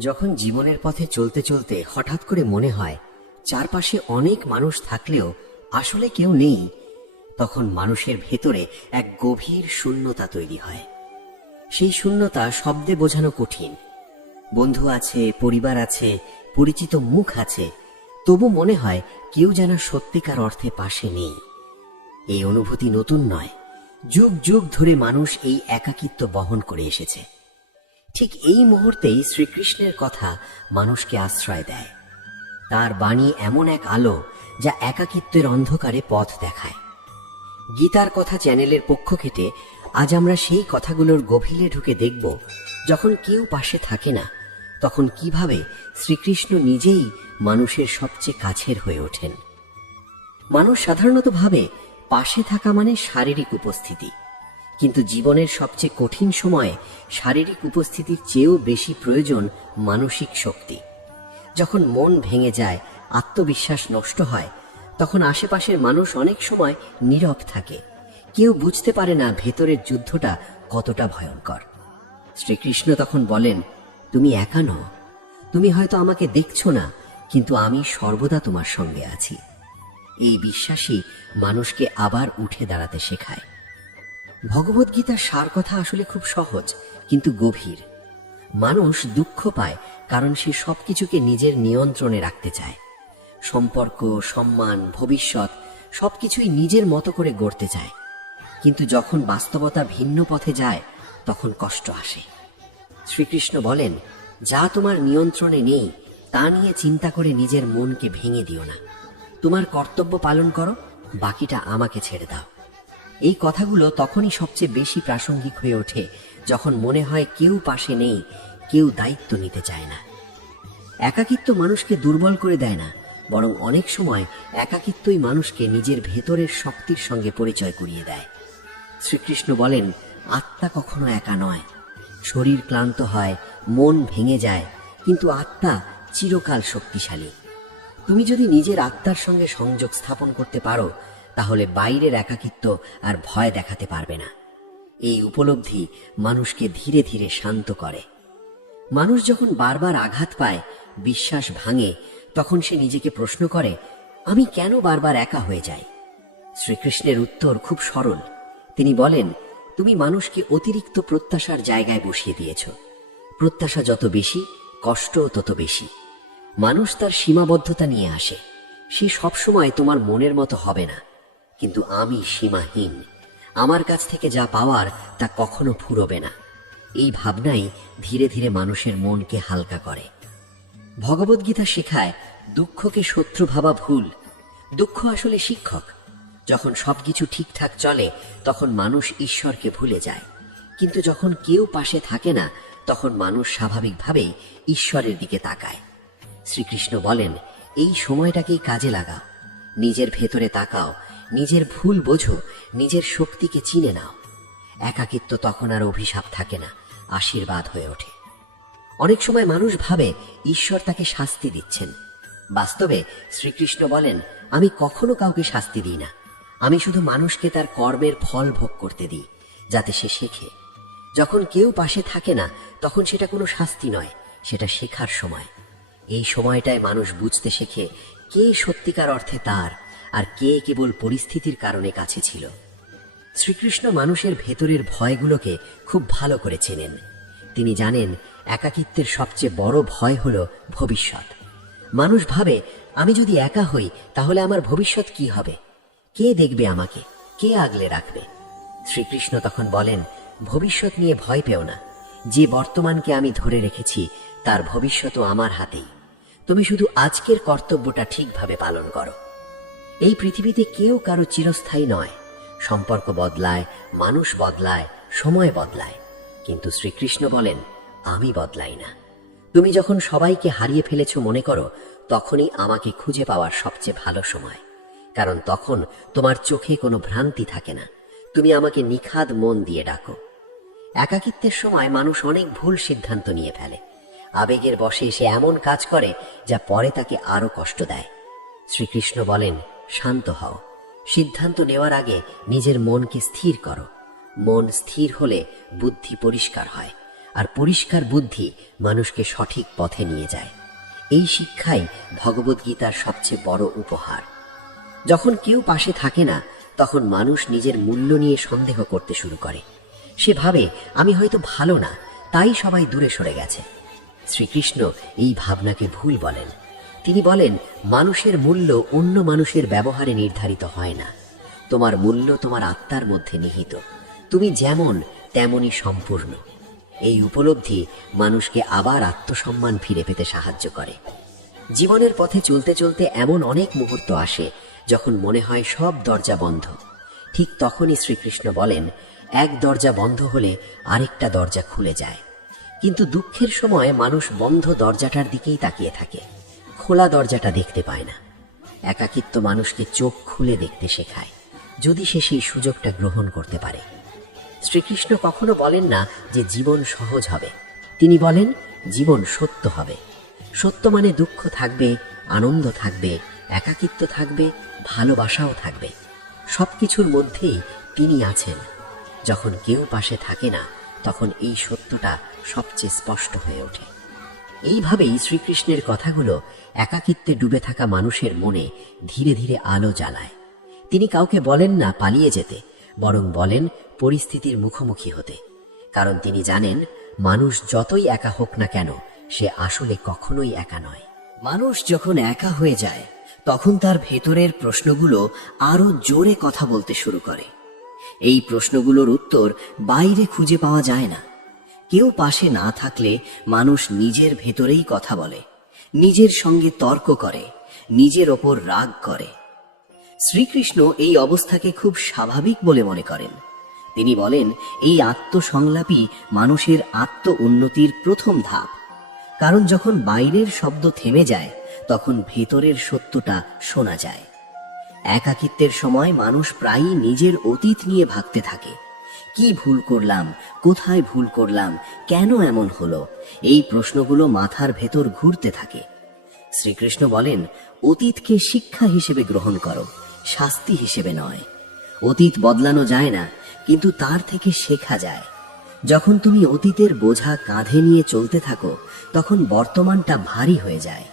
যখন জীবনের পথে চলতে চলতে হঠাৎ করে মনে হয় চারপাশে অনেক মানুষ থাকলেও আসলে কেউ নেই, তখন মানুষের ভেতরে এক গভীর শূন্যতা তৈরি হয়। সেই শূন্যতা শব্দে বোঝানো কঠিন। বন্ধু আছে, পরিবার আছে, পরিচিত মুখ আছে, তবু মনে হয় কেউ যেন সত্যিকার অর্থে পাশে নেই। এই অনুভূতি নতুন নয়, যুগ যুগ ধরে মানুষ এই একাকিত্ব বহন করে এসেছে। ঠিক এই মুহূর্তেই শ্রীকৃষ্ণের কথা মানুষকে আশ্রয় দেয়। তার বাণী এমন এক আলো যা একাকিত্বের অন্ধকারে পথ দেখায়। গীতার কথা চ্যানেলের পক্ষ কেটে আজ আমরা সেই কথাগুলোর গভীরে ঢুকে দেখব, যখন কেউ পাশে থাকে না তখন কিভাবে শ্রীকৃষ্ণ নিজেই মানুষের সবচেয়ে কাছের হয়ে ওঠেন। মানুষ সাধারণত ভাবে পাশে থাকা মানে শারীরিক উপস্থিতি, কিন্তু জীবনের সবচেয়ে কঠিন সময়ে শারীরিক উপস্থিতির চেয়েও বেশি প্রয়োজন মানসিক শক্তি। যখন মন ভেঙে যায়, আত্মবিশ্বাস নষ্ট হয়, তখন আশেপাশের মানুষ অনেক সময় নীরব থাকে। কেউ বুঝতে পারে না ভেতরের যুদ্ধটা কতটা ভয়ঙ্কর। শ্রীকৃষ্ণ তখন বলেন, তুমি একা নও, তুমি হয়তো আমাকে দেখছো না, কিন্তু আমি সর্বদা তোমার সঙ্গে আছি। এই বিশ্বাসই মানুষকে আবার উঠে দাঁড়াতে শেখায়। ভগবদ্গীতার সার কথা আসলে খুব সহজ কিন্তু গভীর। মানুষ দুঃখ পায় কারণ সে সবকিছুকে নিজের নিয়ন্ত্রণে রাখতে চায়। সম্পর্ক, সম্মান, ভবিষ্যৎ সবকিছুই নিজের মতো করে গড়তে চায়। কিন্তু যখন বাস্তবতা ভিন্ন পথে যায় তখন কষ্ট আসে। শ্রীকৃষ্ণ বলেন, যা তোমার নিয়ন্ত্রণে নেই তা নিয়ে চিন্তা করে নিজের মনকে ভেঙে দিও না। তোমার কর্তব্য পালন করো, বাকিটা আমাকে ছেড়ে দাও। এই কথাগুলো তখনই সবচেয়ে বেশি প্রাসঙ্গিক হয়ে ওঠে যখন মনে হয় কেউ পাশে নেই, কেউ দায়িত্ব নিতে চায় না। একাকিত্ব মানুষকে দুর্বল করে দেয় না, বরং অনেক সময় একাকিত্বই মানুষকে নিজের ভেতরের শক্তির সঙ্গে পরিচয় করিয়ে দেয়। শ্রীকৃষ্ণ বলেন, আত্মা কখনো একা নয়। শরীর ক্লান্ত হয়, মন ভেঙে যায়, কিন্তু আত্মা চিরকাল শক্তিশালী। তুমি যদি নিজের আত্মার সঙ্গে সংযোগ স্থাপন করতে পারো, তাহলে বাইরের একাকিত্ব আর ভয় দেখাতে পারবে না। এই উপলব্ধি মানুষকে ধীরে ধীরে শান্ত করে। মানুষ যখন বারবার আঘাত পায়, বিশ্বাস ভাঙে, তখন সে নিজেকে প্রশ্ন করে, আমি কেন বারবার একা হয়ে যাই? শ্রীকৃষ্ণের উত্তর খুব সরল। তিনি বলেন, তুমি মানুষকে অতিরিক্ত প্রত্যাশার জায়গায় বসিয়ে দিয়েছ। প্রত্যাশা যত বেশি, কষ্টও তত বেশি। মানুষ তার সীমাবদ্ধতা নিয়ে আসে। সে সবসময় তোমার মনের মতো হবে না, কিন্তু আমি সীমাহীন। আমার কাছ থেকে যা পাওয়ার তা কখনো ফুরবে না। এই ভাবনাই ধীরে ধীরে মানুষের মনকে হালকা করে। ভগবদ্গীতা শেখায়, দুঃখকে শত্রু ভাবা ভুল। দুঃখ আসলে শিক্ষক। যখন সবকিছু ঠিকঠাক চলে তখন মানুষ ঈশ্বরকে ভুলে যায়, কিন্তু যখন কেউ পাশে থাকে না তখন মানুষ স্বাভাবিকভাবেই ঈশ্বরের দিকে তাকায়। শ্রীকৃষ্ণ বলেন, এই সময়টাকেই কাজে লাগাও। নিজের ভেতরে তাকাও, নিজের ভুল বোঝো, নিজের শক্তিকে চিনে নাও। একাকিত্ব তখন আর অভিশাপ থাকে না, আশীর্বাদ হয়ে ওঠে। অনেক সময় মানুষ ভাবে ঈশ্বর তাকে শাস্তি দিচ্ছেন। বাস্তবে শ্রীকৃষ্ণ বলেন, আমি কখনো কাউকে শাস্তি দিই না। আমি শুধু মানুষকে তার কর্মের ফল ভোগ করতে দিই, যাতে সে শেখে। যখন কেউ পাশে থাকে না তখন সেটা কোনো শাস্তি নয়, সেটা শেখার সময়। এই সময়টায় মানুষ বুঝতে শেখে কে সত্যিকার অর্থে তার, আর কে কেবল পরিস্থিতির কারণে কাছে ছিল। শ্রীকৃষ্ণ মানুষের ভেতরের ভয়গুলোকে খুব ভালো করে চেনেন। তিনি জানেন একাকিত্বের সবচেয়ে বড় ভয় হল ভবিষ্যৎ। মানুষ ভাবে, আমি যদি একা হই তাহলে আমার ভবিষ্যৎ কি হবে? কে দেখবে আমাকে? কে আগলে রাখবে? শ্রীকৃষ্ণ তখন বলেন, ভবিষ্যৎ নিয়ে ভয় পেও না। যে বর্তমানকে আমি ধরে রেখেছি তার ভবিষ্যৎও আমার হাতেই। তুমি শুধু আজকের কর্তব্যটা ঠিকভাবে পালন করো। এই পৃথিবীতে কেউ কারো চিরস্থায়ী নয়। সম্পর্ক বদলায়, মানুষ বদলায়, সময় বদলায়, কিন্তু শ্রীকৃষ্ণ বলেন, আমি বদলাই না। তুমি যখন সবাইকে হারিয়ে ফেলেছ মনে করো, তখনই আমাকে খুঁজে পাওয়ার সবচেয়ে ভালো সময়। কারণ তখন তোমার চোখে কোনো ভ্রান্তি থাকে না। তুমি আমাকে নিখাদ মন দিয়ে ডাকো। একাকিত্বের সময় মানুষ অনেক ভুল সিদ্ধান্ত নিয়ে ফেলে। আবেগের বশে সে এমন কাজ করে যা পরে তাকে আরো কষ্ট দেয়। শ্রীকৃষ্ণ বলেন, শান্ত হও। সিদ্ধান্ত নেওয়ার আগে নিজের মনকে স্থির করো। মন স্থির হলে বুদ্ধি পরিষ্কার হয়, আর পরিষ্কার বুদ্ধি মানুষকে সঠিক পথে নিয়ে যায়। এই শিক্ষাই ভগবদ্গীতার সবচেয়ে বড় উপহার। যখন কেউ পাশে থাকে না, তখন মানুষ নিজের মূল্য নিয়ে সন্দেহ করতে শুরু করে। সে ভাবে, আমি হয়তো ভালো না, তাই সবাই দূরে সরে গেছে। শ্রীকৃষ্ণ এই ভাবনাকে ভুল বলেন। তিনি বলেন, মানুষের মূল্য অন্য মানুষের ব্যবহারে নির্ধারিত হয় না। তোমার মূল্য তোমার আত্মার মধ্যে নিহিত। তুমি যেমন তেমনই সম্পূর্ণ। এই উপলব্ধি মানুষকে আবার আত্মসম্মান ফিরে পেতে সাহায্য করে। জীবনের পথে চলতে চলতে এমন অনেক মুহূর্ত আসে যখন মনে হয় সব দরজা বন্ধ। ঠিক তখনই শ্রীকৃষ্ণ বলেন, এক দরজা বন্ধ হলে আরেকটা দরজা খুলে যায়। কিন্তু দুঃখের সময় মানুষ বন্ধ দরজাটার দিকেই তাকিয়ে থাকে, খোলা দরজাটা দেখতে পায় না। একাকিত্ব মানুষকে চোখ খুলে দেখতে শেখায়, যদি সে সেই সুযোগটা গ্রহণ করতে পারে। শ্রীকৃষ্ণ কখনো বলেন না যে জীবন সহজ হবে। তিনি বলেন, জীবন সত্য হবে। সত্য মানে দুঃখ থাকবে, আনন্দ থাকবে, একাকিত্ব থাকবে, ভালোবাসাও থাকবে। সবকিছুর মধ্যেই তিনি আছেন। যখন কেউ পাশে থাকে না, তখন এই সত্যটা সবচেয়ে স্পষ্ট হয়ে ওঠে। এইভাবেই শ্রীকৃষ্ণের কথাগুলো একাকিত্বে ডুবে থাকা মানুষের মনে ধীরে ধীরে আলো জ্বালায়। তিনি কাউকে বলেন না পালিয়ে যেতে, বরং বলেন পরিস্থিতির মুখোমুখি হতে। কারণ তিনি জানেন, মানুষ যতই একা হোক না কেন, সে আসলে কখনোই একা নয়। মানুষ যখন একা হয়ে যায়, তখন তার ভেতরের প্রশ্নগুলো আরো জোরে কথা বলতে শুরু করে। এই প্রশ্নগুলোর উত্তর বাইরে খুঁজে পাওয়া যায় না। কেউ পাশে না থাকলে মানুষ নিজের ভেতরেই কথা বলে, নিজের সঙ্গে তর্ক করে, নিজের ওপর রাগ করে। শ্রীকৃষ্ণ এই অবস্থাকে খুব স্বাভাবিক বলে মনে করেন। তিনি বলেন, এই আত্মসংলাপই মানুষের আত্ম উন্নতির প্রথম ধাপ। কারণ যখন বাইরের শব্দ থেমে যায়, তখন ভেতরের সত্যটা শোনা যায়। একাকিত্বের সময় মানুষ প্রায়ই নিজের অতীত নিয়ে ভাবতে থাকে। কি ভুল করলাম, কোথায় ভুল করলাম, কেন এমন হলো, এই প্রশ্নগুলো মাথার ভেতর ঘুরতে থাকে। শ্রীকৃষ্ণ বলেন, অতীতকে শিক্ষা হিসেবে গ্রহণ করো, শাস্তি হিসেবে নয়। অতীত বদলানো যায় না, কিন্তু তার থেকে শেখা যায়। যখন তুমি অতীতের বোঝা কাঁধে নিয়ে চলতে থাকো, তখন বর্তমানটা ভারী হয়ে যায়।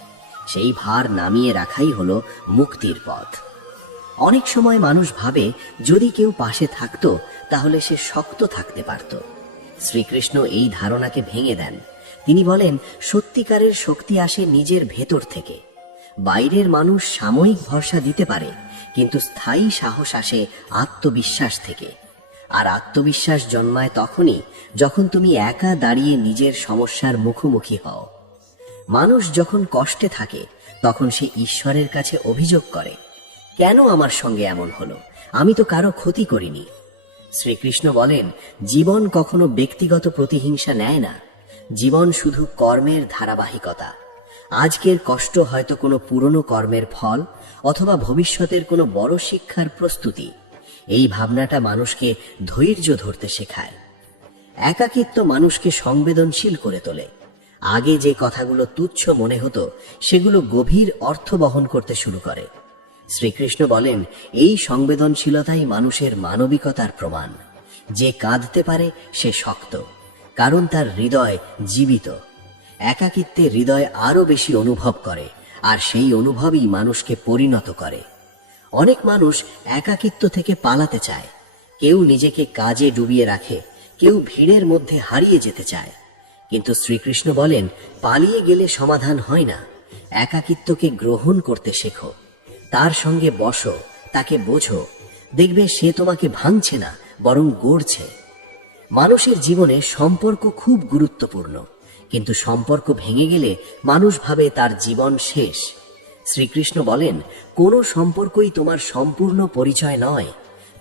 সেই ভার নামিয়ে রাখাই হলো মুক্তির পথ। অনেক সময় মানুষ ভাবে, যদি কেউ পাশে থাকতো তাহলে সে শক্ত থাকতে পারত। শ্রীকৃষ্ণ এই ধারণাকে ভেঙে দেন। তিনি বলেন, সত্যিকারের শক্তি আসে নিজের ভেতর থেকে। বাইরের মানুষ সাময়িক ভরসা দিতে পারে, কিন্তু স্থায়ী সাহস আসে আত্মবিশ্বাস থেকে। আর আত্মবিশ্বাস জন্মায় তখনই যখন তুমি একা দাঁড়িয়ে নিজের সমস্যার মুখোমুখি হও। মানুষ যখন কষ্টে থাকে, তখন সে ঈশ্বরের কাছে অভিযোগ করে, কেন আমার সঙ্গে এমন হলো, আমি তো কারো ক্ষতি করিনি। শ্রীকৃষ্ণ বলেন, জীবন কখনো ব্যক্তিগত প্রতিহিংসা নেয় না। জীবন শুধু কর্মের ধারাবাহিকতা। আজকের কষ্ট হয়তো কোনো পুরনো কর্মের ফল, অথবা ভবিষ্যতের কোনো বড় শিক্ষার প্রস্তুতি। এই ভাবনাটা মানুষকে ধৈর্য ধরতে শেখায়। একাকিত্ব মানুষকে সংবেদনশীল করে তোলে। আগে যে কথাগুলো তুচ্ছ মনে হতো, সেগুলো গভীর অর্থ বহন করতে শুরু করে। শ্রীকৃষ্ণ বলেন, এই সংবেদনশীলতাই মানুষের মানবিকতার প্রমাণ। যে কাঁদতে পারে সে শক্ত, কারণ তার হৃদয় জীবিত। একাকিত্বে হৃদয় আরো বেশি অনুভব করে, আর সেই অনুভবই মানুষকে পরিণত করে। অনেক মানুষ একাকিত্ব থেকে পালাতে চায়। কেউ নিজেকে কাজে ডুবিয়ে রাখে, কেউ ভিড়ের মধ্যে হারিয়ে যেতে চায়। কিন্তু শ্রীকৃষ্ণ বলেন, পালিয়ে গেলে সমাধান হয় না। একাকিত্বকে গ্রহণ করতে শেখো, তার সঙ্গে বসো, তাকে বোঝো। দেখবে সে তোমাকে ভাঙছে না, বরং গড়ছে। মানুষের জীবনে সম্পর্ক খুব গুরুত্বপূর্ণ, কিন্তু সম্পর্ক ভেঙে গেলে মানুষ ভাবে তার জীবন শেষ। শ্রীকৃষ্ণ বলেন, কোনো সম্পর্কই তোমার সম্পূর্ণ পরিচয় নয়।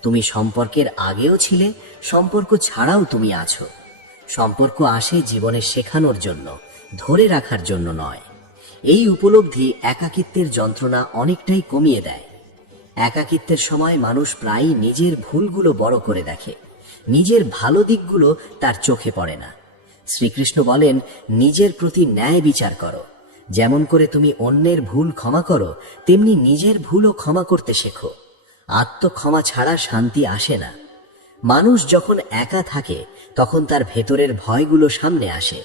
তুমি সম্পর্কের আগেও ছিলে, সম্পর্ক ছাড়াও তুমি আছো। সম্পর্ক আসে জীবনে শেখানোর জন্য, ধরে রাখার জন্য নয়। এই উপলব্ধি একাকিত্বের যন্ত্রণা অনেকটাই কমিয়ে দেয়। একাকিত্বের সময় মানুষ প্রায়ই নিজের ভুলগুলো বড় করে দেখে, নিজের ভালো দিকগুলো তার চোখে পড়ে না। শ্রীকৃষ্ণ বলেন, নিজের প্রতি ন্যায় বিচার করো। যেমন করে তুমি অন্যের ভুল ক্ষমা করো, তেমনি নিজের ভুলও ক্ষমা করতে শেখো। আত্মক্ষমা ছাড়া শান্তি আসে না। মানুষ যখন একা থাকে, তখন তার ভেতরের ভয়গুলো সামনে আসে।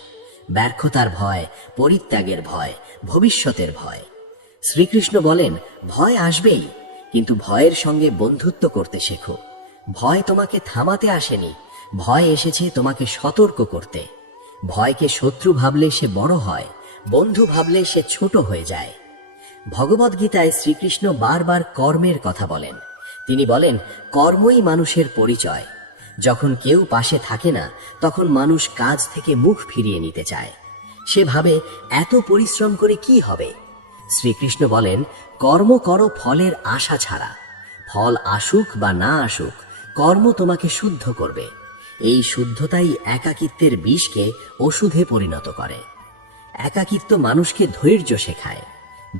ব্যর্থতার ভয়, পরিত্যাগের ভয়, ভবিষ্যতের ভয়। শ্রীকৃষ্ণ বলেন, ভয় আসবেই, কিন্তু ভয়ের সঙ্গে বন্ধুত্ব করতে শেখো। ভয় তোমাকে থামাতে আসেনি, ভয় এসেছে তোমাকে সতর্ক করতে। ভয়কে শত্রু ভাবলে সে বড় হয়, বন্ধু ভাবলে সে ছোট হয়ে যায়। ভগবদ্গীতায় শ্রীকৃষ্ণ বারবার কর্মের কথা বলেন। তিনি বলেন, কর্মই মানুষের পরিচয়। যখন কেউ পাশে থাকে না, তখন মানুষ কাজ থেকে মুখ ফিরিয়ে নিতে চায়। সে ভাবে, এত পরিশ্রম করে কি হবে? শ্রীকৃষ্ণ বলেন, কর্ম করো ফলের আশা ছাড়া। ফল আসুক বা না আসুক, কর্ম তোমাকে শুদ্ধ করবে। এই শুদ্ধতাই একাকিত্বের বিষকে ওষুধে পরিণত করে। একাকিত্ব মানুষকে ধৈর্য শেখায়।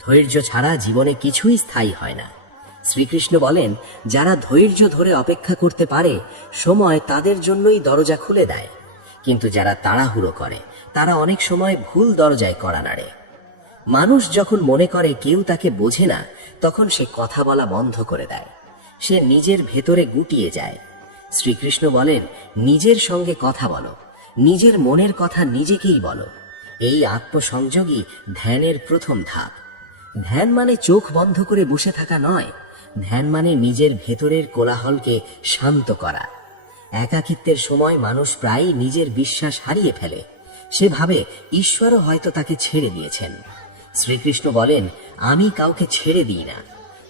ধৈর্য ছাড়া জীবনে কিছুই স্থায়ী হয় না। শ্রীকৃষ্ণ বলেন, যারা ধৈর্য ধরে অপেক্ষা করতে পারে, সময় তাদের জন্যই দরজা খুলে দেয়। কিন্তু যারা তাড়াহুড়ো করে, তারা অনেক সময় ভুল দরজায় কড়া নাড়ে। মানুষ যখন মনে করে কেউ তাকে বোঝে না, তখন সে কথা বলা বন্ধ করে দেয়। সে নিজের ভেতরে গুটিয়ে যায়। শ্রীকৃষ্ণ বলেন, নিজের সঙ্গে কথা বলো, নিজের মনের কথা নিজেকেই বলো। এই আত্মসংযোগই ধ্যানের প্রথম ধাপ। ধ্যান মানে চোখ বন্ধ করে বসে থাকা নয়, ধ্যান মানে নিজের ভেতরের কোলাহলকে শান্ত করা। একাকিত্বের সময় মানুষ প্রায়ই নিজের বিশ্বাস হারিয়ে ফেলে। সে ভাবে ঈশ্বরও হয়তো তাকে ছেড়ে দিয়েছেন। শ্রীকৃষ্ণ বলেন, আমি কাউকে ছেড়ে দিই না।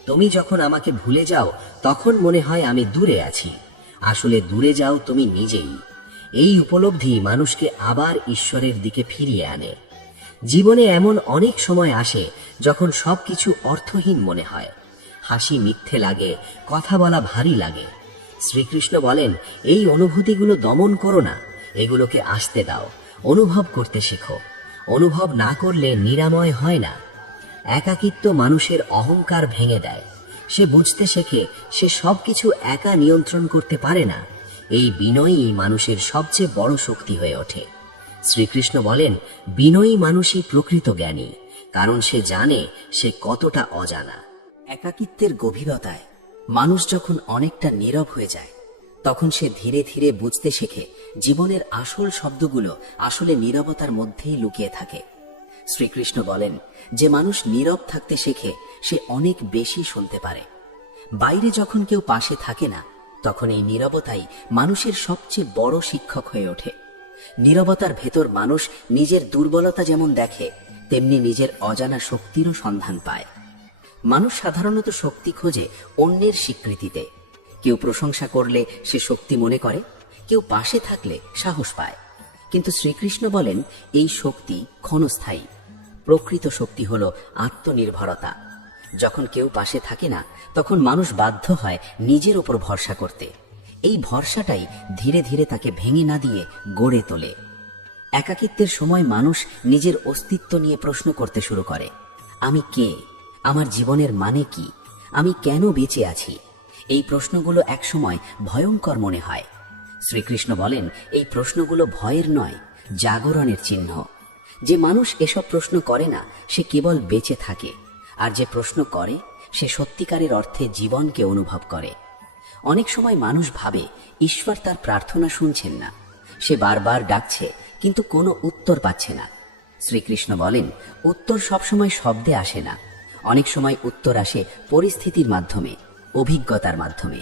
তুমি যখন আমাকে ভুলে যাও, তখন মনে হয় আমি দূরে আছি। আসলে দূরে যাও তুমি নিজেই। এই উপলব্ধি মানুষকে আবার ঈশ্বরের দিকে ফিরিয়ে আনে। জীবনে এমন অনেক সময় আসে যখন সবকিছু অর্থহীন মনে হয়। হাসি মিথ্যে লাগে, কথা বলা ভারী লাগে। শ্রীকৃষ্ণ বলেন, এই অনুভূতিগুলো দমন করো না, এগুলোকে আসতে দাও, অনুভব করতে শেখো। অনুভব না করলে নিরাময় হয় না। একাকিত্ব মানুষের অহংকার ভেঙে দেয়। সে বুঝতে শেখে সে সবকিছু একা নিয়ন্ত্রণ করতে পারে না। এই বিনয়ই মানুষের সবচেয়ে বড় শক্তি হয়ে ওঠে। শ্রীকৃষ্ণ বলেন, বিনয়ী মানুষই প্রকৃত জ্ঞানী, কারণ সে জানে সে কতটা অজানা। একাকিত্বের গভীরতায় মানুষ যখন অনেকটা নীরব হয়ে যায়, তখন সে ধীরে ধীরে বুঝতে শেখে জীবনের আসল শব্দগুলো আসলে নীরবতার মধ্যেই লুকিয়ে থাকে। শ্রীকৃষ্ণ বলেন, যে মানুষ নীরব থাকতে শেখে সে অনেক বেশি শুনতে পারে। বাইরে যখন কেউ পাশে থাকে না, তখন এই নীরবতাই মানুষের সবচেয়ে বড় শিক্ষক হয়ে ওঠে। নীরবতার ভেতর মানুষ নিজের দুর্বলতা যেমন দেখে, তেমনি নিজের অজানা শক্তিরও সন্ধান পায়। মানুষ সাধারণত শক্তি খোঁজে অন্যের স্বীকৃতিতে। কেউ প্রশংসা করলে সে শক্তি মনে করে, কেউ পাশে থাকলে সাহস পায়। কিন্তু শ্রীকৃষ্ণ বলেন, এই শক্তি ক্ষণস্থায়ী। প্রকৃত শক্তি হলো আত্মনির্ভরতা। যখন কেউ পাশে থাকে না, তখন মানুষ বাধ্য হয় নিজের উপর ভরসা করতে। এই ভরসাটাই ধীরে ধীরে তাকে ভেঙে না দিয়ে গড়ে তোলে। একাকিত্বের সময় মানুষ নিজের অস্তিত্ব নিয়ে প্রশ্ন করতে শুরু করে। আমি কে? আমার জীবনের মানে কি? আমি কেন বেঁচে আছি? এই প্রশ্নগুলো একসময় ভয়ঙ্কর মনে হয়। শ্রীকৃষ্ণ বলেন, এই প্রশ্নগুলো ভয়ের নয়, জাগরণের চিহ্ন। যে মানুষ এসব প্রশ্ন করে না, সে কেবল বেঁচে থাকে। আর যে প্রশ্ন করে, সে সত্যিকারের অর্থে জীবনকে অনুভব করে। অনেক সময় মানুষ ভাবে ঈশ্বর তার প্রার্থনা শুনছেন না। সে বারবার ডাকছে, কিন্তু কোনো উত্তর পাচ্ছে না। শ্রীকৃষ্ণ বলেন, উত্তর সবসময় শব্দে আসে না। অনেক সময় উত্তর আসে পরিস্থিতির মাধ্যমে, অভিজ্ঞতার মাধ্যমে।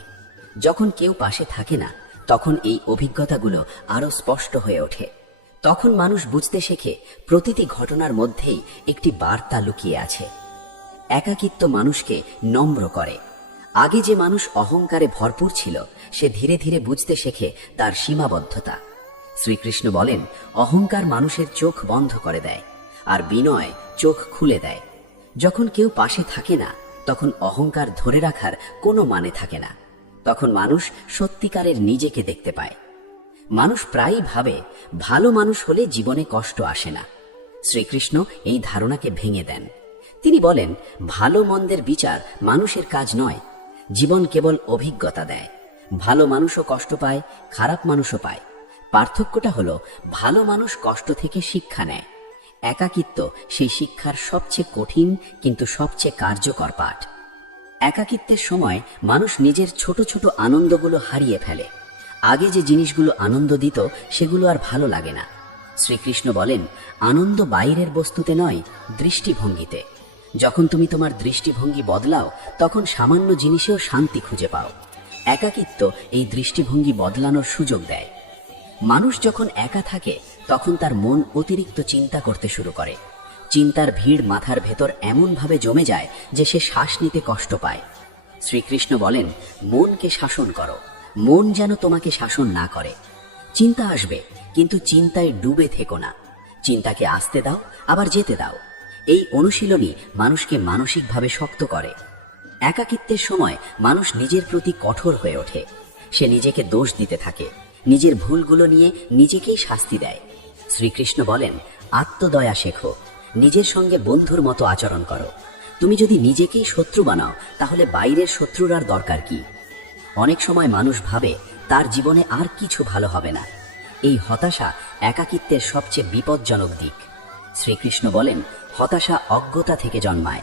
যখন কেউ পাশে থাকে না, তখন এই অভিজ্ঞতাগুলো আরো স্পষ্ট হয়ে ওঠে। তখন মানুষ বুঝতে শেখে প্রতিটি ঘটনার মধ্যেই একটি বার্তা লুকিয়ে আছে। একাকিত্ব মানুষকে নম্র করে। আগে যে মানুষ অহংকারে ভরপুর ছিল, সে ধীরে ধীরে বুঝতে শেখে তার সীমাবদ্ধতা। শ্রীকৃষ্ণ বলেন, অহংকার মানুষের চোখ বন্ধ করে দেয়, আর বিনয় চোখ খুলে দেয়। যখন কেউ পাশে থাকে না, তখন অহংকার ধরে রাখার কোনো মানে থাকে না। তখন মানুষ সত্যিকারের নিজেকে দেখতে পায়। মানুষ প্রায়ই ভাবে ভালো মানুষ হলে জীবনে কষ্ট আসে না। শ্রীকৃষ্ণ এই ধারণাকে ভেঙে দেন। তিনি বলেন, ভালো মন্দের বিচার মানুষের কাজ নয়। জীবন কেবল অভিজ্ঞতা দেয়। ভালো মানুষও কষ্ট পায়, খারাপ মানুষও পায়। পার্থক্যটা হলো, ভালো মানুষ কষ্ট থেকে শিক্ষা নেয়। একাকিত্ব সেই শিক্ষার সবচেয়ে কঠিন কিন্তু সবচেয়ে কার্যকর পাঠ। একাকিত্বের সময় মানুষ নিজের ছোট ছোট আনন্দগুলো হারিয়ে ফেলে। আগে যে জিনিসগুলো আনন্দ দিত সেগুলো আর ভালো লাগে না। শ্রীকৃষ্ণ বলেন, আনন্দ বাইরের বস্তুতে নয়, দৃষ্টিভঙ্গিতে। যখন তুমি তোমার দৃষ্টিভঙ্গি বদলাও তখন সামান্য জিনিসেও শান্তি খুঁজে পাও। একাকিত্ব এই দৃষ্টিভঙ্গি বদলানোর সুযোগ দেয়। মানুষ যখন একা থাকে তখন তার মন অতিরিক্ত চিন্তা করতে শুরু করে। চিন্তার ভিড় মাথার ভেতর এমনভাবে জমে যায় যে সে শ্বাস নিতে কষ্ট পায়। শ্রীকৃষ্ণ বলেন, মনকে শাসন করো, মন যেন তোমাকে শাসন না করে। চিন্তা আসবে, কিন্তু চিন্তায় ডুবে থেকো না। চিন্তাকে আসতে দাও, আবার যেতে দাও। এই অনুশীলনই মানুষকে মানসিকভাবে শক্ত করে। একাকিত্বের সময় মানুষ নিজের প্রতি কঠোর হয়ে ওঠে। সে নিজেকে দোষ দিতে থাকে, নিজের ভুলগুলো নিয়ে নিজেকেই শাস্তি দেয়। শ্রীকৃষ্ণ বলেন, আত্মদয়া শেখো, নিজের সঙ্গে বন্ধুর মতো আচরণ করো। তুমি যদি নিজেকেই শত্রু বানাও তাহলে বাইরের শত্রুর আর দরকার কি? অনেক সময় মানুষ ভাবে তার জীবনে আর কিছু ভালো হবে না। এই হতাশা একাকিত্বের সবচেয়ে বিপজ্জনক দিক। শ্রীকৃষ্ণ বলেন, হতাশা অজ্ঞতা থেকে জন্মায়।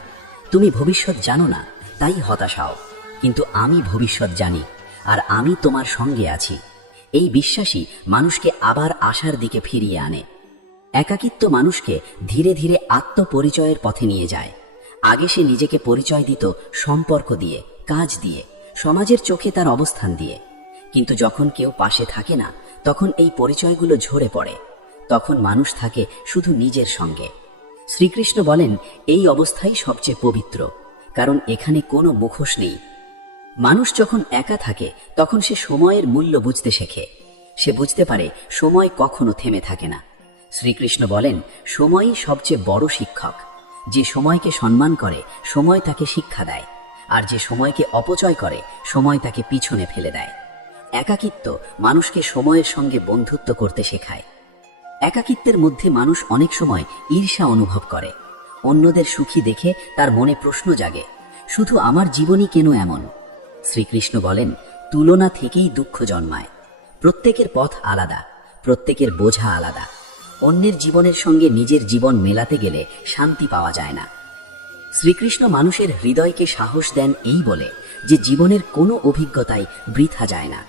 তুমি ভবিষ্যৎ জানো না, তাই হতাশাও। কিন্তু আমি ভবিষ্যৎ জানি, আর আমি তোমার সঙ্গে আছি। এই বিশ্বাসই মানুষকে আবার আশার দিকে ফিরিয়ে আনে। একাকিত্ব মানুষকে ধীরে ধীরে আত্মপরিচয়ের পথে নিয়ে যায়। আগে সে নিজেকে পরিচয় দিত সম্পর্ক দিয়ে, কাজ দিয়ে, সমাজের চোখে তার অবস্থান দিয়ে। কিন্তু যখন কেউ পাশে থাকে না তখন এই পরিচয়গুলো ঝরে পড়ে। তখন মানুষ থাকে শুধু নিজের সঙ্গে। শ্রীকৃষ্ণ বলেন, এই অবস্থাই সবচেয়ে পবিত্র, কারণ এখানে কোনো মুখোশ নেই। মানুষ যখন একা থাকে তখন সে সময়ের মূল্য বুঝতে শেখে। সে বুঝতে পারে সময় কখনো থেমে থাকে না। শ্রীকৃষ্ণ বলেন, সময়ই সবচেয়ে বড় শিক্ষক। যে সময়কে সম্মান করে সময় তাকে শিক্ষা দেয়, আর যে সময়কে অপচয় করে সময় তাকে পিছনে ফেলে দেয়। একাকিত্ব মানুষকে সময়ের সঙ্গে বন্ধুত্ব করতে শেখায়। একাকিত্বের মধ্যে মানুষ অনেক সময় ঈর্ষা অনুভব করে। অন্যদের সুখী দেখে তার মনে প্রশ্ন জাগে, শুধু আমার জীবনই কেন এমন? শ্রীকৃষ্ণ বলেন, তুলনা থেকেই দুঃখ জন্মায়। প্রত্যেকের পথ আলাদা, প্রত্যেকের বোঝা আলাদা। অন্যের জীবনের সঙ্গে নিজের জীবন মেলাতে গেলে শান্তি পাওয়া যায় না। শ্রীকৃষ্ণ মানুষের হৃদয়কে সাহস দেন এই বলে যে জীবনের কোনো অভিজ্ঞতাই বৃথা যায় না।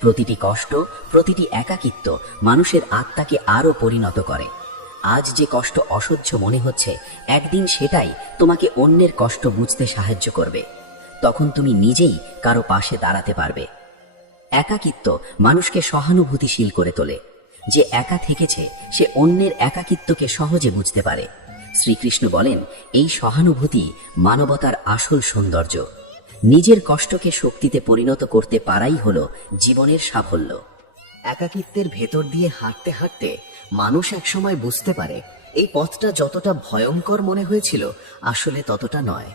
প্রতিটি কষ্ট, প্রতিটি একাকিত্ব মানুষের আত্মাকে আরো পরিণত করে। আজ যে কষ্ট অসহ্য মনে হচ্ছে, একদিন সেটাই তোমাকে অন্যের কষ্ট বুঝতে সাহায্য করবে। তখন তুমি নিজেই কারো পাশে দাঁড়াতে পারবে। একাকিত্ব মানুষকে সহানুভূতিশীল করে তোলে। যে একা থেকেছে সে অন্যের একাকিত্বকে সহজে বুঝতে পারে। শ্রীকৃষ্ণ বলেন, এই সহানুভূতি মানবতার আসল সৌন্দর্য। নিজের কষ্টকে শক্তিতে পরিণত করতে পারাই হলো জীবনের সাফল্য। একাকিত্বের ভেতর দিয়ে হাঁটতে হাঁটতে মানুষ একসময় বুঝতে পারে এই পথটা যতটা ভয়ঙ্কর মনে হয়েছিল আসলে ততটা নয়।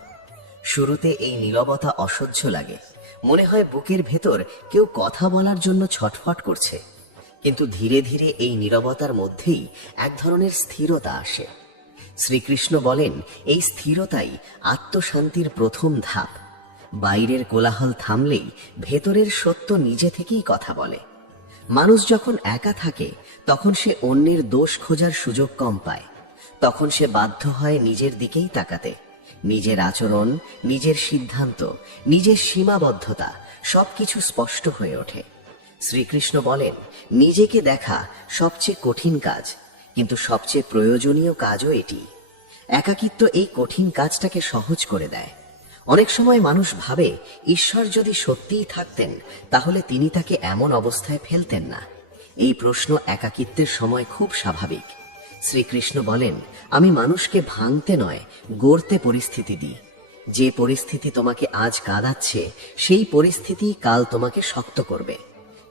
শুরুতে এই নীরবতা অসহ্য লাগে, মনে হয় বুকের ভেতর কেউ কথা বলার জন্য ছটফট করছে। কিন্তু ধীরে ধীরে এই নীরবতার মধ্যেই এক ধরনের স্থিরতা আসে। শ্রীকৃষ্ণ বলেন, এই স্থিরতাই আত্মশান্তির প্রথম ধাপ। বাইরের কোলাহল থামলেই ভেতরের সত্য নিজে থেকেই কথা বলে। মানুষ যখন একা থাকে তখন সে অন্যের দোষ খোঁজার সুযোগ কম পায়। তখন সে বাধ্য হয় নিজের দিকেই তাকাতে। নিজের আচরণ, নিজের সিদ্ধান্ত, নিজের সীমাবদ্ধতা সবকিছু স্পষ্ট হয়ে ওঠে। শ্রীকৃষ্ণ বলেন, নিজেকে দেখা সবচেয়ে কঠিন কাজ, কিন্তু সবচেয়ে প্রয়োজনীয় কাজও এটি। একাকিত্ব এই কঠিন কাজটাকে সহজ করে দেয়। অনেক সময় মানুষ ভাবে ঈশ্বর যদি সত্যিই থাকতেন তাহলে তিনি তাকে এমন অবস্থায় ফেলতেন না। এই প্রশ্ন একাকিত্বের সময় খুব স্বাভাবিক। শ্রীকৃষ্ণ বলেন, আমি মানুষকে ভাঙতে নয়, গড়তে পরিস্থিতি দিই। যে পরিস্থিতি তোমাকে আজ কাঁদাচ্ছে সেই পরিস্থিতি কাল তোমাকে শক্ত করবে।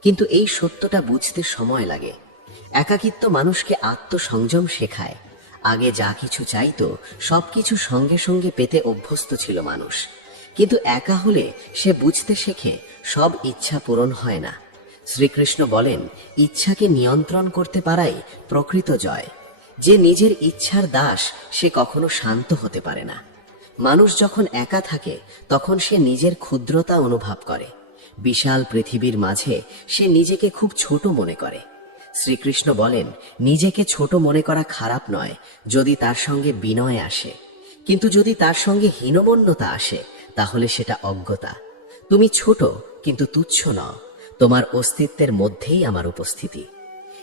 কিন্তু এই সত্যটা বুঝতে সময় লাগে। একাকিত্ব মানুষকে আত্মসংযম শেখায়। আগে যা কিছু চাইতো সবকিছু সঙ্গে সঙ্গে পেতে অভ্যস্ত ছিল মানুষ। কিন্তু একা হলে সে বুঝতে শেখে সব ইচ্ছা পূরণ হয় না। শ্রীকৃষ্ণ বলেন, ইচ্ছাকে নিয়ন্ত্রণ করতে পারাই প্রকৃত জয়। যে নিজের ইচ্ছার দাস সে কখনো শান্ত হতে পারে না। মানুষ যখন একা থাকে তখন সে নিজের ক্ষুদ্রতা অনুভব করে। বিশাল পৃথিবীর মাঝে সে নিজেকে খুব ছোট মনে করে। শ্রীকৃষ্ণ বলেন, নিজেকে ছোট মনে করা খারাপ নয় যদি তার সঙ্গে বিনয় আসে, কিন্তু যদি তার সঙ্গে হীনমন্যতা আসে তাহলে সেটা অজ্ঞতা। তুমি ছোট কিন্তু তুচ্ছ নও, তোমার অস্তিত্বের মধ্যেই আমার উপস্থিতি।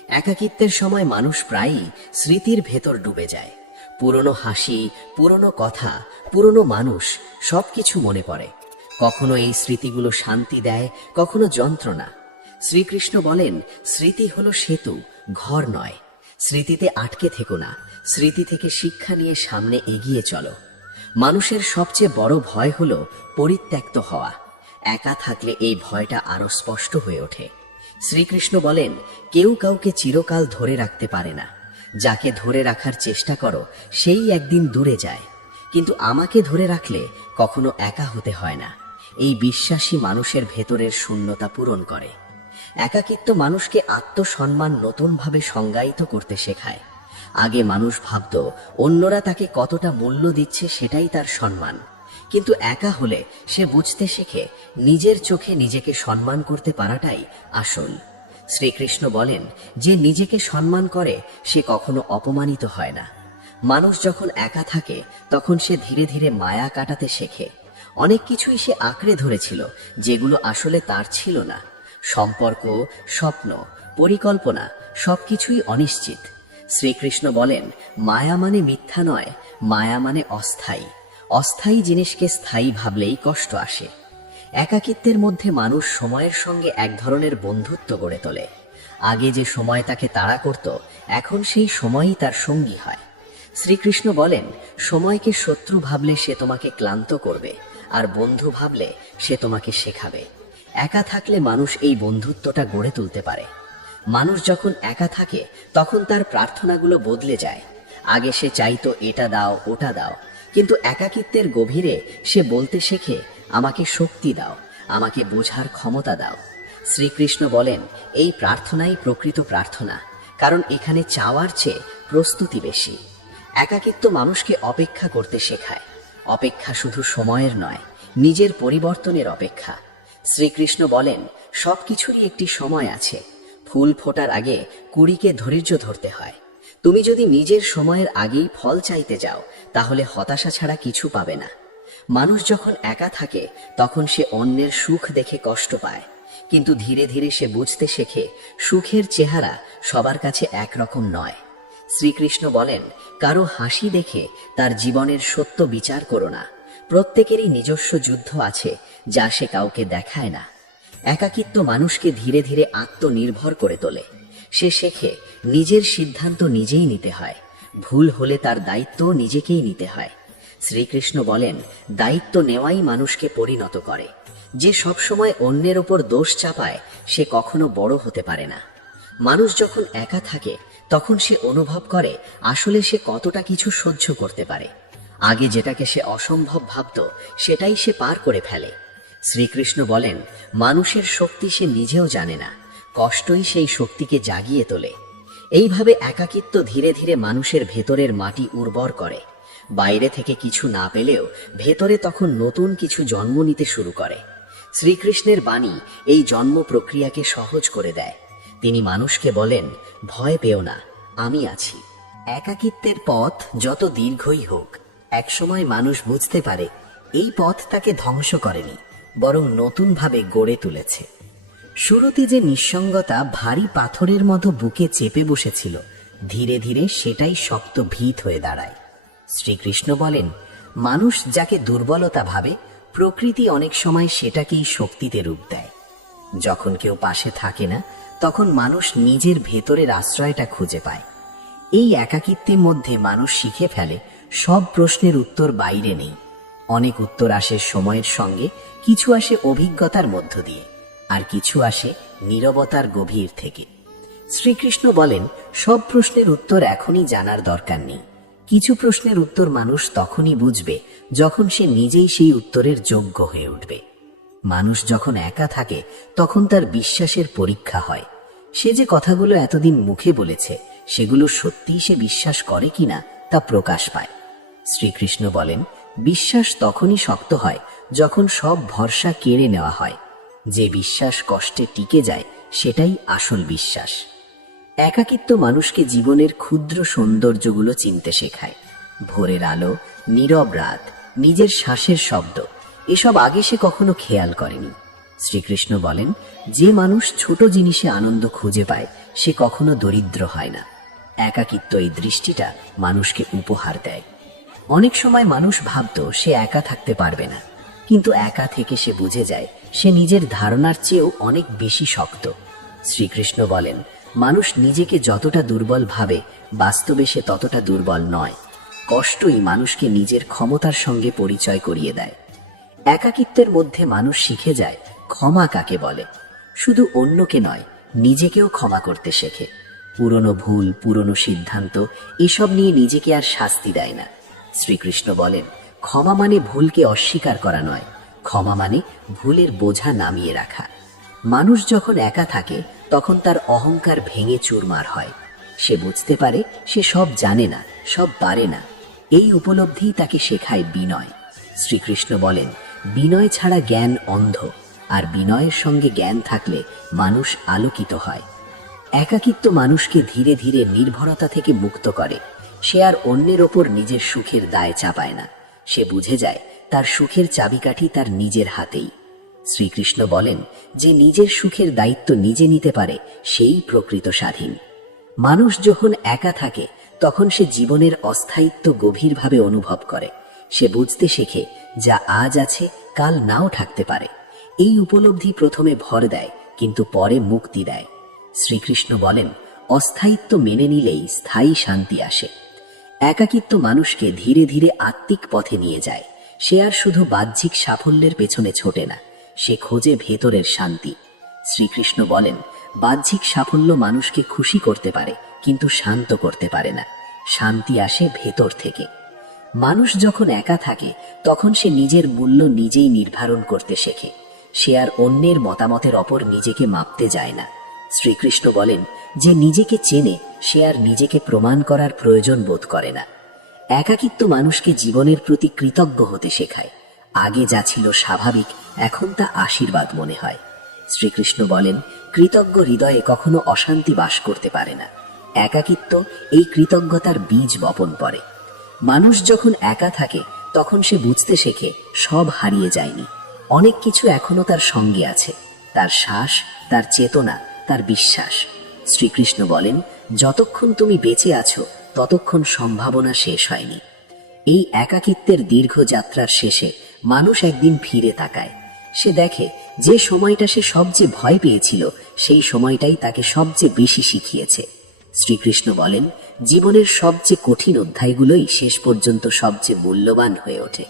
একাকিত্বের সময় মানুষ প্রায়ই স্মৃতির ভেতর ডুবে যায়। পুরনো হাসি, পুরনো কথা, পুরনো মানুষ সবকিছু মনে পড়ে। কখনো এই স্মৃতিগুলো শান্তি দেয়, কখনো যন্ত্রণা। শ্রীকৃষ্ণ বলেন, স্মৃতি হলো সেতু, ঘর নয়। স্মৃতিতে আটকে থেকো না, স্মৃতি থেকে শিক্ষা নিয়ে সামনে এগিয়ে চলো। মানুষের সবচেয়ে বড় ভয় হলো পরিত্যক্ত হওয়া। একা থাকলে এই ভয়টা আরো স্পষ্ট হয়ে ওঠে। শ্রীকৃষ্ণ বলেন, কেউ কাউকে চিরকাল ধরে রাখতে পারে না। যাকে ধরে রাখার চেষ্টা করো সেই একদিন দূরে যায়, কিন্তু আমাকে ধরে রাখলে কখনো একা হতে হয় না। এই বিশ্বাসী মানুষের ভেতরের শূন্যতা পূরণ করে। একাকিত্ব মানুষকে আত্মসম্মান নতুনভাবে সংজ্ঞায়িত করতে শেখায়। আগে মানুষ ভাবত অন্যরা তাকে কতটা মূল্য দিচ্ছে সেটাই তার সম্মান, কিন্তু একা হলে সে বুঝতে শেখে নিজের চোখে নিজেকে সম্মান করতে পারাটাই আসল। শ্রীকৃষ্ণ বলেন, যে নিজেকে সম্মান করে সে কখনো অপমানিত হয় না। মানুষ যখন একা থাকে তখন সে ধীরে ধীরে মায়া কাটাতে শেখে। অনেক কিছুই সে আঁকড়ে ধরেছিল যেগুলো আসলে তার ছিল না। সম্পর্ক, স্বপ্ন, পরিকল্পনা সবকিছুই অনিশ্চিত। শ্রীকৃষ্ণ বলেন, মায়া মানে মিথ্যা নয়, মায়া মানে অস্থায়ী। অস্থায়ী জিনিসকে স্থায়ী ভাবলেই কষ্ট আসে। একাকিত্বের মধ্যে মানুষ সময়ের সঙ্গে এক ধরনের বন্ধুত্ব গড়ে তোলে। আগে যে সময় তাকে তাড়া করত, এখন সেই সময়ই তার সঙ্গী হয়। শ্রীকৃষ্ণ বলেন, সময়কে শত্রু ভাবলে সে তোমাকে ক্লান্ত করবে, আর বন্ধু ভাবলে সে তোমাকে শেখাবে। একা থাকলে মানুষ এই বন্ধুত্বটা গড়ে তুলতে পারে। মানুষ যখন একা থাকে তখন তার প্রার্থনাগুলো বদলে যায়। আগে সে চাইতো এটা দাও, ওটা দাও, কিন্তু একাকিত্বের গভীরে সে বলতে শেখে, আমাকে শক্তি দাও, আমাকে বোঝার ক্ষমতা দাও। শ্রীকৃষ্ণ বলেন, এই প্রার্থনাই প্রকৃত প্রার্থনা, কারণ এখানে চাওয়ার চেয়ে প্রস্তুতি বেশি। একাকিত্ব মানুষকে অপেক্ষা করতে শেখায়। অপেক্ষা শুধু সময়ের নয়, নিজের পরিবর্তনের অপেক্ষা। শ্রীকৃষ্ণ বলেন, সবকিছুরই একটি সময় আছে। ফুল ফোটার আগে কুড়িকে ধৈর্য ধরতে হয়। তুমি যদি নিজের সময়ের আগেই ফল চাইতে যাও তাহলে হতাশা ছাড়া কিছু পাবে না। মানুষ যখন একা থাকে তখন সে অন্যের সুখ দেখে কষ্ট পায়, কিন্তু ধীরে ধীরে সে বুঝতে শেখে সুখের চেহারা সবার কাছে একরকম নয়। শ্রীকৃষ্ণ বলেন, কারো হাসি দেখে তার জীবনের সত্য বিচার করো না। প্রত্যেকেরই নিজস্ব যুদ্ধ আছে যা সে কাউকে দেখায় না। একাকিত্ব মানুষকে ধীরে ধীরে আত্মনির্ভর করে তোলে। সে শেখে নিজের সিদ্ধান্ত নিজেই নিতে হয়, ভুল হলে তার দায়িত্ব নিজেকেই নিতে হয়। শ্রীকৃষ্ণ বলেন, দায়িত্ব নেওয়াই মানুষকে পরিণত করে। যে সবসময় অন্যের ওপর দোষ চাপায় সে কখনো বড় হতে পারে না। মানুষ যখন একা থাকে তখন সে অনুভব করে আসলে সে কতটা কিছু সহ্য করতে পারে। আগে যেটাকে সে অসম্ভব ভাবত সেটাই সে পার করে ফেলে। শ্রীকৃষ্ণ বলেন, মানুষের শক্তি সে নিজেও জানে না, কষ্টই সেই শক্তিকে জাগিয়ে তোলে। এইভাবে একাকিত্ব ধীরে ধীরে মানুষের ভেতরের মাটি উর্বর করে। বাইরে থেকে কিছু না পেলেও ভেতরে তখন নতুন কিছু জন্ম নিতে শুরু করে। শ্রীকৃষ্ণের বাণী এই জন্ম প্রক্রিয়াকে সহজ করে দেয়। তিনি মানুষকে বলেন, ভয় পেও না, আমি আছি। একাকিত্বের পথ যত দীর্ঘই হোক, একসময় মানুষ বুঝতে পারে এই পথ তাকে ধ্বংস করেনি, বরং নতুনভাবে গড়ে তুলেছে। শুরুতে যে নিঃসঙ্গতা ভারী পাথরের মতো বুকে চেপে বসেছিল, ধীরে ধীরে সেটাই শক্ত ভিত হয়ে দাঁড়ায়। শ্রীকৃষ্ণ বলেন, মানুষ যাকে দুর্বলতা ভাবে, প্রকৃতি অনেক সময় সেটাকেই শক্তিতে রূপ দেয়। যখন কেউ পাশে থাকে না তখন মানুষ নিজের ভেতরের আশ্রয়টা খুঁজে পায়। এই একাকিত্বের মধ্যে মানুষ শিখে ফেলে সব প্রশ্নের উত্তর বাইরে নেই। অনেক উত্তর আসে সময়ের সঙ্গে, কিছু আসে অভিজ্ঞতার মধ্য দিয়ে, আর কিছু আসে নীরবতার গভীর থেকে। শ্রীকৃষ্ণ বলেন, সব প্রশ্নের উত্তর এখনই জানার দরকার নেই। কিছু প্রশ্নের উত্তর মানুষ তখনই বুঝবে যখন সে নিজেই সেই উত্তরের যোগ্য হয়ে উঠবে। মানুষ যখন একা থাকে তখন তার বিশ্বাসের পরীক্ষা হয়। সে যে কথাগুলো এতদিন মুখে বলেছে সেগুলো সত্যিই সে বিশ্বাস করে কিনা তা প্রকাশ পায়। শ্রীকৃষ্ণ বলেন, বিশ্বাস তখনই শক্ত হয় যখন সব ভরসা কেড়ে নেওয়া হয়। যে বিশ্বাস কষ্টে টিকে যায় সেটাই আসল বিশ্বাস। একাকিত্ব মানুষকে জীবনের ক্ষুদ্র সৌন্দর্যগুলো চিনতে শেখায়। ভোরের আলো, নীরব রাত, নিজের শ্বাসের শব্দ, এসব আগে সে কখনো খেয়াল করেনি। শ্রীকৃষ্ণ বলেন, যে মানুষ ছোট জিনিসে আনন্দ খুঁজে পায় সে কখনো দরিদ্র হয় না। একাকিত্ব এই দৃষ্টিটা মানুষকে উপহার দেয়। অনেক সময় মানুষ ভাবত সে একা থাকতে পারবে না, কিন্তু একা থেকে সে বুঝে যায় সে নিজের ধারণার চেয়েও অনেক বেশি শক্ত। শ্রীকৃষ্ণ বলেন, মানুষ নিজেকে যতটা দুর্বল ভাবে বাস্তবে সে ততটা দুর্বল নয়। কষ্টই মানুষকে নিজের ক্ষমতার সঙ্গে পরিচয় করিয়ে দেয়। একাকিত্বের মধ্যে মানুষ শিখে যায় ক্ষমা কাকে বলে। শুধু অন্যকে নয়, নিজেকেও ক্ষমা করতে শেখে। পুরনো ভুল, পুরনো সিদ্ধান্ত এসব নিয়ে নিজেকে আর শাস্তি দেয় না। শ্রীকৃষ্ণ বলেন, ক্ষমা মানে ভুলকে অস্বীকার করা নয়, ক্ষমা মানে ভুলের বোঝা নামিয়ে রাখা। মানুষ যখন একা থাকে তখন তার অহংকার ভেঙে চুরমার হয়। সে বুঝতে পারে সে সব জানে না, সব পারে না। এই উপলব্ধি তাকে শেখায় বিনয়। শ্রীকৃষ্ণ বলেন, বিনয় ছাড়া জ্ঞান অন্ধ, আর বিনয়ের সঙ্গে জ্ঞান থাকলে মানুষ আলোকিত হয়। একাকিত্ব মানুষকে ধীরে ধীরে নির্ভরতা থেকে মুক্ত করে। সে আর অন্যের ওপর নিজের সুখের দায় চাপায় না। সে বুঝে যায় তার সুখের চাবিকাঠি তার নিজের হাতেই। শ্রীকৃষ্ণ বলেন, যে নিজের সুখের দায়িত্ব নিজে নিতে পারে সেই প্রকৃত স্বাধীন। মানুষ যখন একা থাকে তখন সে জীবনের অস্থায়িত্ব গভীরভাবে অনুভব করে। সে বুঝতে শেখে যা আজ আছে কাল নাও থাকতে পারে। এই উপলব্ধি প্রথমে ভর দেয়, কিন্তু পরে মুক্তি দেয়। শ্রীকৃষ্ণ বলেন, অস্থায়িত্ব মেনে নিলেই স্থায়ী শান্তি আসে। একাকিত্ব মানুষকে ধীরে ধীরে আত্মিক পথে নিয়ে যায়। সে আর শুধু বাহ্যিক সাফল্যের পেছনে ছোটে না, সে খোঁজে ভেতরের শান্তি। শ্রীকৃষ্ণ বলেন, বাহ্যিক সাফল্য মানুষকে খুশি করতে পারে, কিন্তু শান্ত করতে পারে না। শান্তি আসে ভেতর থেকে। মানুষ যখন একা থাকে তখন সে নিজের মূল্য নিজেই নির্ধারণ করতে শেখে। সে আর অন্যের মতামতের ওপর নিজেকে মাপতে যায় না। শ্রীকৃষ্ণ বলেন, যে নিজেকে চেনে সে আর নিজেকে প্রমাণ করার প্রয়োজন বোধ করে না। একাকিত্ব মানুষকে জীবনের প্রতি কৃতজ্ঞ হতে শেখায়। আগে যা ছিল স্বাভাবিক এখন তা আশীর্বাদ মনে হয়। শ্রীকৃষ্ণ বলেন, কৃতজ্ঞ হৃদয়ে কখনো অশান্তি বাস করতে পারে না। একাকিত্ব এই কৃতজ্ঞতার বীজ বপন করে। মানুষ যখন একা থাকে তখন সে বুঝতে শেখে সব হারিয়ে যায়নি, অনেক কিছু এখনো তার সঙ্গে আছে। তার শ্বাস, তার চেতনা, তার বিশ্বাস। শ্রীকৃষ্ণ বলেন, যতক্ষণ তুমি বেঁচে আছো ততক্ষণ সম্ভাবনা শেষ হয়নি। এই একাকিত্বের দীর্ঘ যাত্রার শেষে মানুষ একদিন ফিরে তাকায়। সে দেখে যে সময়টা সে সবচেয়ে ভয় পেয়েছিল সেই সময়টাই তাকে সবচেয়ে বেশি শিখিয়েছে। শ্রীকৃষ্ণ বলেন, জীবনের সবচেয়ে কঠিন অধ্যায়গুলোই শেষ পর্যন্ত সবচেয়ে মূল্যবান হয়ে ওঠে।